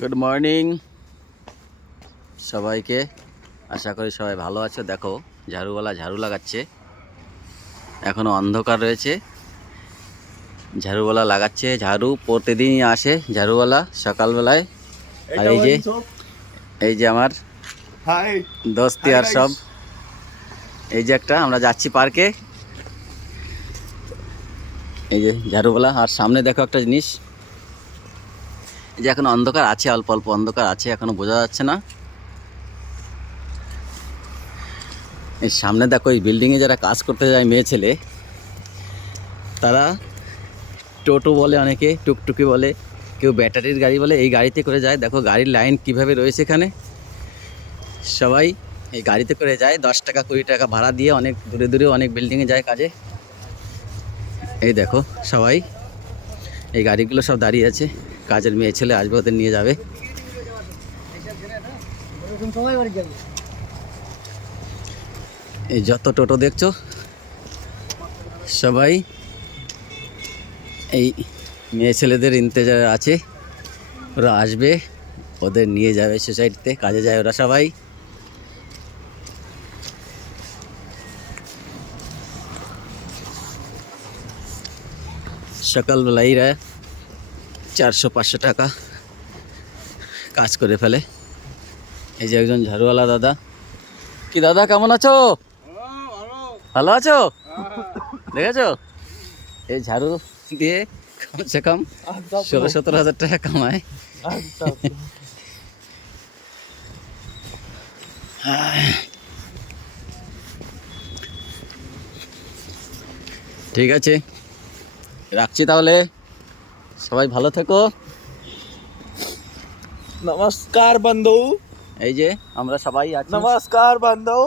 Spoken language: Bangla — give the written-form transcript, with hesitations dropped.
গুড মর্নিং সবাইকে। আশা করি সবাই ভালো আছো। দেখো ঝাড়ুওয়ালা ঝাড়ু লাগাচ্ছে, এখনো অন্ধকার রয়েছে। ঝাড়ুওয়ালা লাগাচ্ছে ঝাড়ু, প্রতিদিনই আসে ঝাড়ুওয়ালা সকালবেলায়। আর এই যে আমার হাই দোস্তি আর সব, এই যে একটা আমরা যাচ্ছি পার্কে, এই যে ঝাড়ুওয়ালা। আর সামনে দেখো একটা জিনিস, এই যে এখন অন্ধকার আছে, অল্প অল্প অন্ধকার আছে, এখনো বোঝা যাচ্ছে না। এই সামনে দেখো, এই বিল্ডিংয়ে যারা কাজ করতে যায় মেয়ে ছেলে, তারা টোটো বলে, অনেকে টুকটুকি বলে, কেউ ব্যাটারির গাড়ি বলে, এই গাড়িতে করে যায়। দেখো গাড়ির লাইন কিভাবে রয়েছে এখানে। সবাই এই গাড়িতে করে যায়, 10 টাকা 20 টাকা ভাড়া দিয়ে, অনেক দূরে দূরে অনেক বিল্ডিংয়ে যায় কাজে। এই দেখো সবাই, এই গাড়িগুলো সব দাঁড়িয়ে আছে, কাজের মেয়ে ছেলে আসবে, ওদের নিয়ে যাবে। এই যত টোটো দেখছো সবাই এই মেয়ে ছেলেদের ইন্তজার আছে, ওরা আসবে, ওদের নিয়ে যাবে সোসাইটিতে, কাজে যায় ওরা সবাই। সকালবেলায় এরা 400-500 টাকা কাজ করে ফেলে। এই যে একজন ঝাড়ুওয়ালা দাদা। কি দাদা, কেমন আছো? ভালো আছো? দেখেছো এই ঝাড়ু দিয়ে কমসে কম 16-17 হাজার টাকা কামায়। ঠিক আছে, রাখছি তাহলে, সবাই ভালো থেকো। নমস্কার বন্ধু। এই যে আমরা সবাই আছি। নমস্কার বন্ধু।